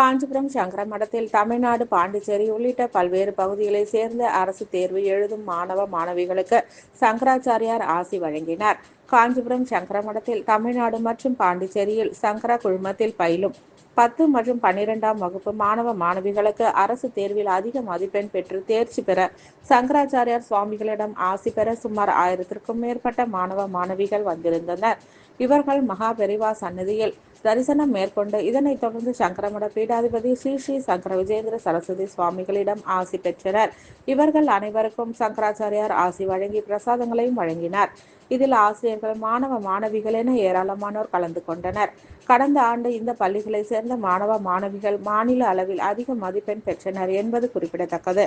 காஞ்சிபுரம் சங்கர மடத்தில் தமிழ்நாடு பாண்டிச்சேரி உள்ளிட்ட பல்வேறு பகுதிகளைச் சேர்ந்த அரசு தேர்வு எழுதும் மாணவ மாணவிகளுக்கு சங்கராச்சாரியார் ஆசி வழங்கினார். காஞ்சிபுரம் சங்கர மடத்தில் தமிழ்நாடு மற்றும் பாண்டிச்சேரியில் சங்கர குழுமத்தில் பயிலும் பத்து மற்றும் பன்னிரெண்டாம் வகுப்பு மாணவ மாணவிகளுக்கு அரசு தேர்வில் அதிக மதிப்பெண் பெற்று தேர்ச்சி பெற சங்கராச்சாரியார் சுவாமிகளிடம் ஆசி பெற சுமார் ஆயிரத்திற்கும் மேற்பட்ட மாணவ மாணவிகள் வந்திருந்தனர். இவர்கள் மகாபெரிவா சன்னதியில் தரிசனம் மேற்கொண்டு இதனைத் தொடர்ந்து சங்கரமட பீடாதிபதி ஸ்ரீ ஸ்ரீ சங்கர விஜேந்திர சரஸ்வதி சுவாமிகளிடம் ஆசி பெற்றனர். இவர்கள் அனைவருக்கும் சங்கராச்சாரியார் ஆசி வழங்கி பிரசாதங்களையும் வழங்கினார். இதில் ஆசிரியர்கள் மாணவ மாணவிகள் என ஏராளமானோர் கலந்து கொண்டனர். கடந்த ஆண்டு இந்த பள்ளிகளை சேர்ந்த மாணவ மாணவிகள் மாநில அளவில் அதிக மதிப்பெண் பெற்றனர் என்பது குறிப்பிடத்தக்கது.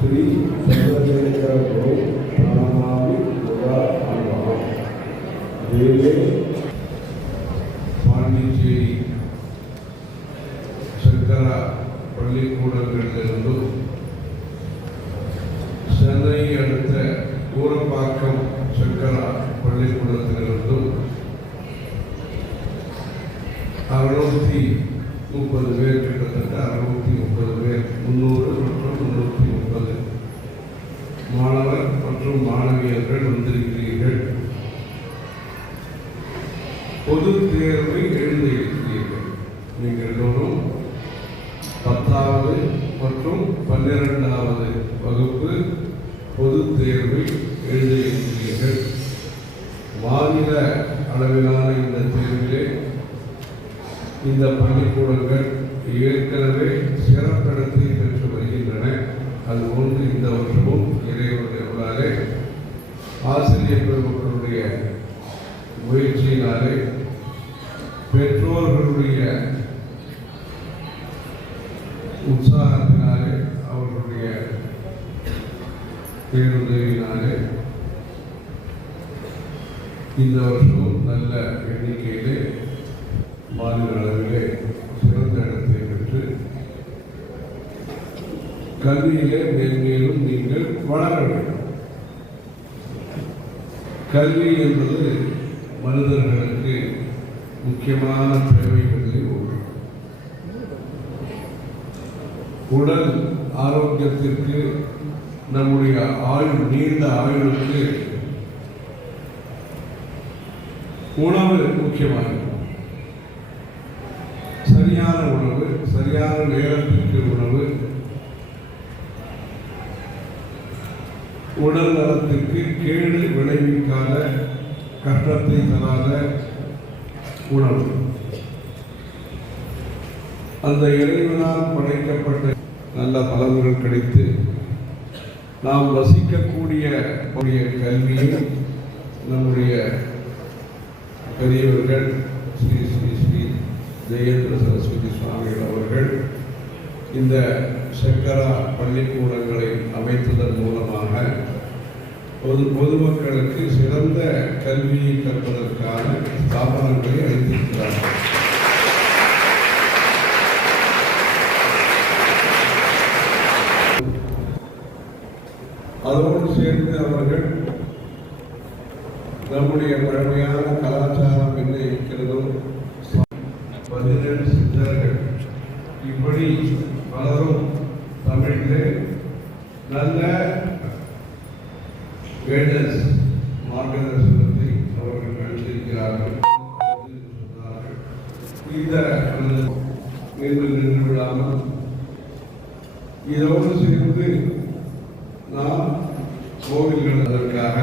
శ్రీ చంద్రశేఖరరావు ప్రణామాలు దేవే పాండిచ్చేరి ಶಂಕರ ಪಳ್ಳಿಕೂಡಲಗಳಿಂದು சென்னை அடுத்த ஊரப்பாக்கம் சங்கர பள்ளிக்கூடத்திலிருந்து அறுநூற்றி பொது தேர்வை எழுதியிருக்கிறீர்கள் நீங்கள் எல்லோரும் பத்தாவது மற்றும் பன்னிரெண்டாவது வகுப்பு பொது தேர்வை எழுதியிருக்கிறீர்கள் மாநில அளவிலான இந்த தேர்விலே இந்த பள்ளிக்கூடங்கள் ஏற்கனவே சிறப்பிடத்தை பெற்று வருகின்றன. அது ஒன்று இந்த வருஷமும் இறைவனுடைய அருளாலே ஆசிரியர் பெருமக்களுடைய முயற்சியினாலே இந்த வருஷமும் நல்ல எண்ணிக்கையிலே மாநில அளவிலே சிறந்த இடத்தை பெற்று கல்வியிலே மேன்மேலும் நீங்கள் வளர வேண்டும். கல்வி என்பது மனிதர்களுக்கு முக்கியமான தேவைகளில் ஒன்று. உடல் ஆரோக்கியத்திற்கு நம்முடைய ஆயுள் நீண்ட ஆயுளுக்கு உணவு முக்கியமானது. சரியான உணவு சரியான நேரத்திற்கு உணவு. உடல் நலத்திற்கு கேடு விளைவிக்காத கஷ்டத்தை தராத உணவு. அந்த இறைவனால் படைக்கப்பட்ட நல்ல பலன்கள் கிடைத்து நாம் வசிக்கக்கூடிய கல்வியும் நம்முடைய பெரியவர்கள் ஸ்ரீ ஸ்ரீ ஸ்ரீ ஜெயேந்திர சரஸ்வதி சுவாமிகள் அவர்கள் இந்த சங்கரா பள்ளிக்கூடங்களை அமைத்ததன் மூலமாக பொது பொதுமக்களுக்கு சிறந்த கல்வியை கற்பதற்கான ஸ்தாபனங்களை அளித்திருக்கிறார்கள். அதோடு சேர்ந்து அவர்கள் நம்முடைய பழமையான கலாச்சாரம் என்ன இருக்கிறதோ பதினெட்டு சித்தர்கள். இப்படி பலரும் தமிழிலே நல்ல கைடன்ஸ் மார்க்கதர்சனத்தை அவர்கள் அளித்திருக்கிறார்கள் இந்த நின்று நின்று விடாமல் இதோடு சேர்ந்து நாம் கோவில்கள் அதற்காக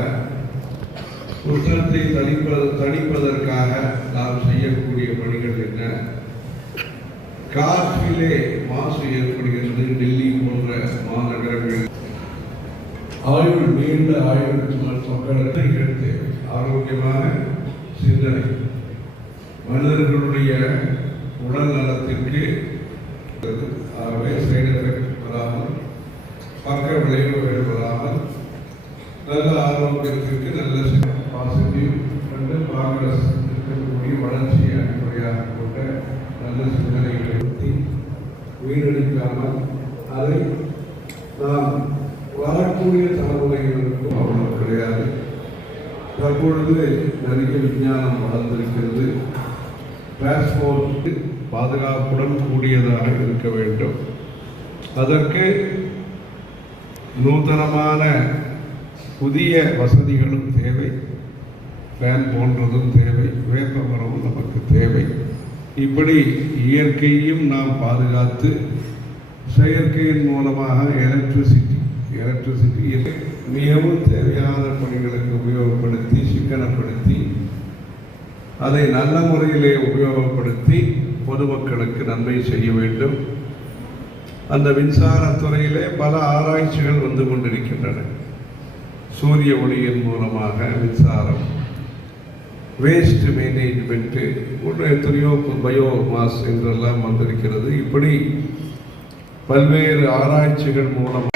குற்றத்தை தணிப்பது தணிப்பதற்காக நாம் செய்யக்கூடிய பணிகள் என்ன? காற்றிலே மாசு ஏற்படுகிறது டெல்லி போன்ற மாநகரங்கள் ஆயுள் நீண்ட ஆயுள் மக்களுக்கு எடுத்து ஆரோக்கியமான சிந்தனை. மனிதர்களுடைய உடல் நலத்திற்கு ஆகவே சைடு எஃபெக்ட் வராமல் பக்க விளைவுகள் வராமல் நல்ல ஆரோக்கியத்திற்கு நல்ல பாசிட்டிவ் கண்டு காங்கிரஸ் இருக்கக்கூடிய வளர்ச்சி அடிப்படையாக கொண்ட நல்ல சிந்தனைகளை பற்றி வீணடிக்காமல் அதை நாம் வரக்கூடிய தலைமுறைகளுக்கும் அவ்வளவு கிடையாது. தற்பொழுது நிறைய விஞ்ஞானம் வளர்ந்திருக்கிறது. டிரான்ஸ்போர்ட் பாதுகாப்புடன் கூடியதாக இருக்க வேண்டும். அதற்கு நூதனமான புதிய வசதிகளும் தேவை. ஃபேன் போன்றதும் தேவை வேப்ப மரமும் நமக்கு தேவை. இப்படி இயற்கையும் நாம் பாதுகாத்து செயற்கையின் மூலமாக எலக்ட்ரிசிட்டி எலக்ட்ரிசிட்டி மிகவும் தேவையான பணிகளுக்கு உபயோகப்படுத்தி சிக்கனப்படுத்தி அதை நல்ல முறையிலே உபயோகப்படுத்தி பொதுமக்களுக்கு நன்மை செய்ய வேண்டும். அந்த மின்சாரத் துறையிலே பல ஆராய்ச்சிகள் வந்து கொண்டிருக்கின்றன. சூரிய ஒளியின் மூலமாக மின்சாரம் வேஸ்ட் மேனேஜ்மெண்ட்டு ஒன்று எத்தனையோ பயோ மாஸ் என்றெல்லாம் வந்திருக்கிறது. இப்படி பல்வேறு ஆராய்ச்சிகள் மூலம்